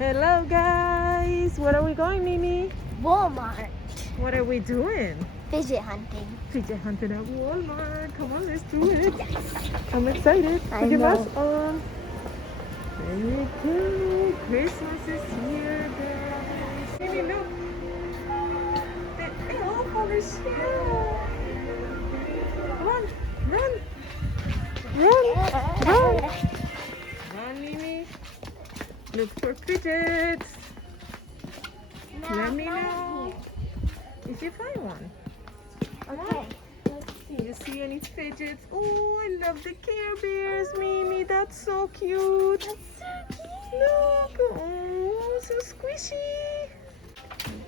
Hello guys, where are we going, Mimi? Walmart. What are we doing? Fidget hunting. Fidget hunting at Walmart. Come on, let's do it. I'm excited. I Put your know. mask on. There you go. Christmas is here, guys. Mimi, look. The elf on the shelf. Run, run, run, run. Run, Mimi. Look for fidgets. Let me know if you find one. Okay. Do you see any fidgets? Oh, I love the Care Bears, Mimi. That's so cute. Look. Oh, so squishy.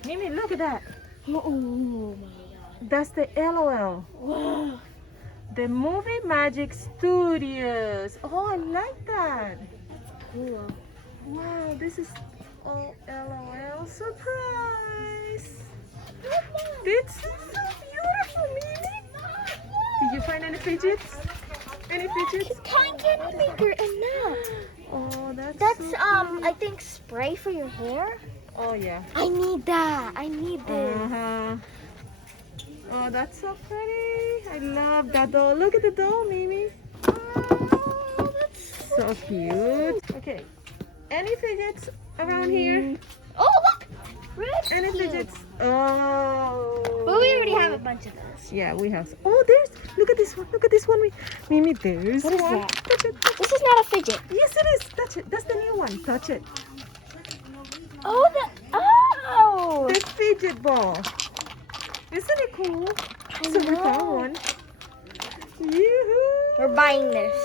Mimi, look at that. Oh my god. That's the LOL. Wow. The Movie Magic Studios. Oh, I like that. Cool. Wow, this is all LOL surprise. This is so beautiful, Mimi. Did you find any fidgets? Any fidgets? It can't get any bigger than that. Oh, that's That's so I think spray for your hair. Oh yeah. I need that. I need this. Uh-huh. Oh, that's so pretty. I love that doll. Look at the doll, Mimi. Oh, that's So cute. Okay. Any fidgets around here? Oh, look. Red Any cube. fidgets? Oh. But we already have a bunch of those. Yeah, we have. Oh, look at this one. Look at this one. Mimi, there's What is one. that? Touch it. This is not a fidget. Yes, it is. Touch it. That's the new one. Touch it. Oh, oh. The fidget ball. Isn't it cool? I So we know. found one. Yoo-hoo! We're buying this.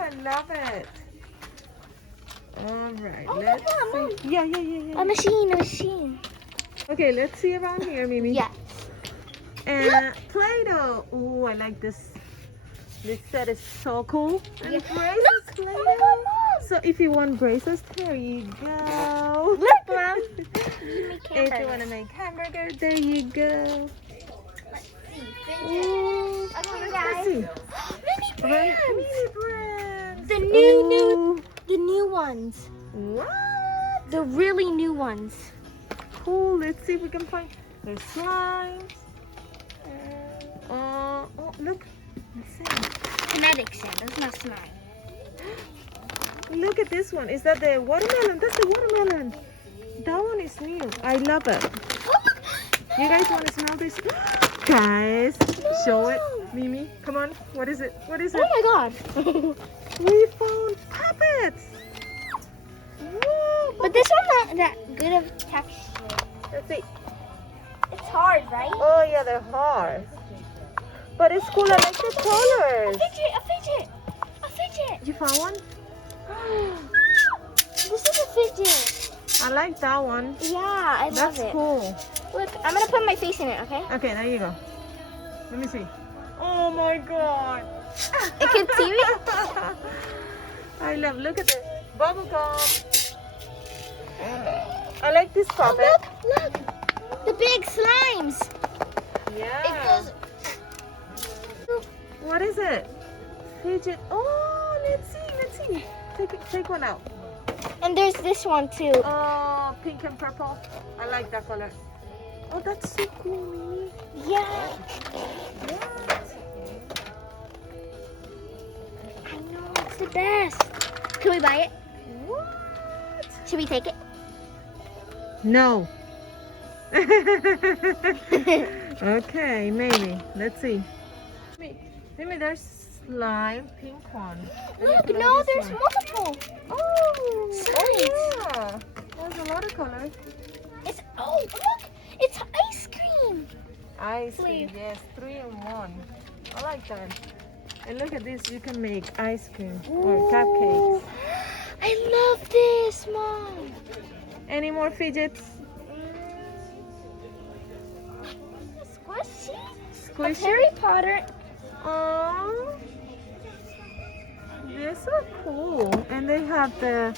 I love it. All right, Oh, let's Mom, see. Yeah. A machine. Okay, let's see around here, Mimi. Yeah. And Play-Doh. Oh, I like this. This set is so cool. And Yeah. braces, Look. Play-Doh. Oh my God, Mom. So if you want braces, there you go. Look, Mom. If you want to make hamburger, there you go. Ooh, Okay, let's guys. see. Mini brands. Mini brands. The new, Ooh. the new ones. What? The really new ones. Cool. Let's see if we can find. There's slimes. Oh, look. Let's see. Kinetic sand. That's not slime. Look at this one. Is that the watermelon? That's the watermelon. That one is new. I love it. You guys want to smell this? Guys, show it. Mimi, come on. What is it? What is it? Oh my god. We found puppets. Woo, But this one's not that good of texture. let's see. It's hard, right? Oh yeah, they're hard. But it's cool. I like the A colors. fidget. You found one? This is a fidget. I like that one. Yeah, I love That's it. cool. Look, I'm gonna put my face in it, okay? Okay, there you go. Let me see. Oh my god. It can see me? I love. Look at the bubble gum. I like this puppet. Look. The big slimes. Yeah. It goes. What is it? Fidget. Oh, let's see. Take one out. And there's this one too. Oh, pink and purple. I like that color. Oh, that's so cool, Mimi. Yeah. What? I know, it's the best. Can we buy it? What? Should we take it? No. Okay, maybe. Let's see. Mimi, there's slime, pink one. Look, Let me no, this there's one. multiple. Oh, Sides. yeah. There's a lot of colors. Look, it's ice cream. Ice cream, yes, 3 in 1. I like that. And look at this, you can make ice cream or cupcakes. I love this, Mom. Any more fidgets? Squishy. Squishy? Harry Potter. Oh, they're so cool. And they have the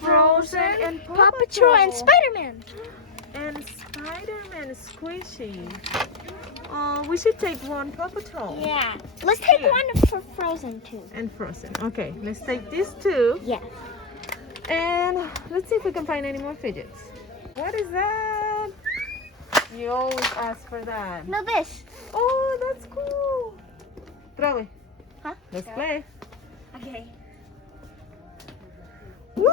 Frozen and Paw Patrol and Spider-Man. And Spider-Man squishy. Oh, we should take one Paw Patrol. Yeah. Let's take Here. one for Frozen too. And Frozen. Okay, let's take these two. Yeah. And let's see if we can find any more fidgets. What is that? You always ask for that. No, this. Oh, that's cool. Throw it. Huh? Let's play. Okay. Woo!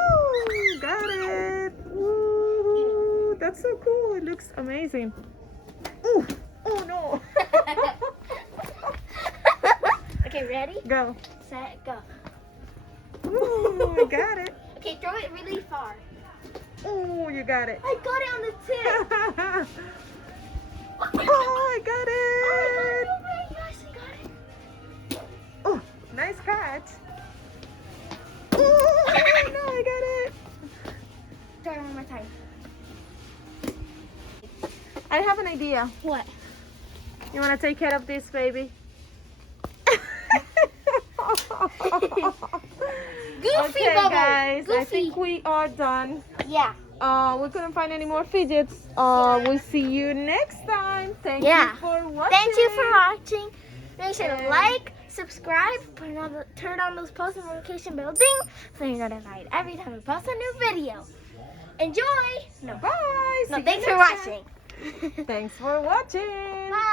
Got it. Woo! That's so cool. It looks amazing. Ooh! Oh no! Okay, ready? Go. Set, go. Ooh! I got it. Okay, throw it really far. Ooh! You got it. I got it on the tip. Oh! I got it. Oh my gosh, I got it. Oh! Nice catch. Ooh! No! I got it. Try it one more time. I have an idea. What? You want to take care of this, baby? Goofy Okay, bubble. guys, I Goofy. think we are done. Yeah. We couldn't find any more fidgets. We'll see you next time. Thank Yeah. you for watching. Thank you for watching. Make sure to And- like, subscribe, turn on those post notification bell ding so you're notified every time we post a new video. Enjoy. No. Bye. No, See you thanks for next time. watching. Thanks for watching. Bye.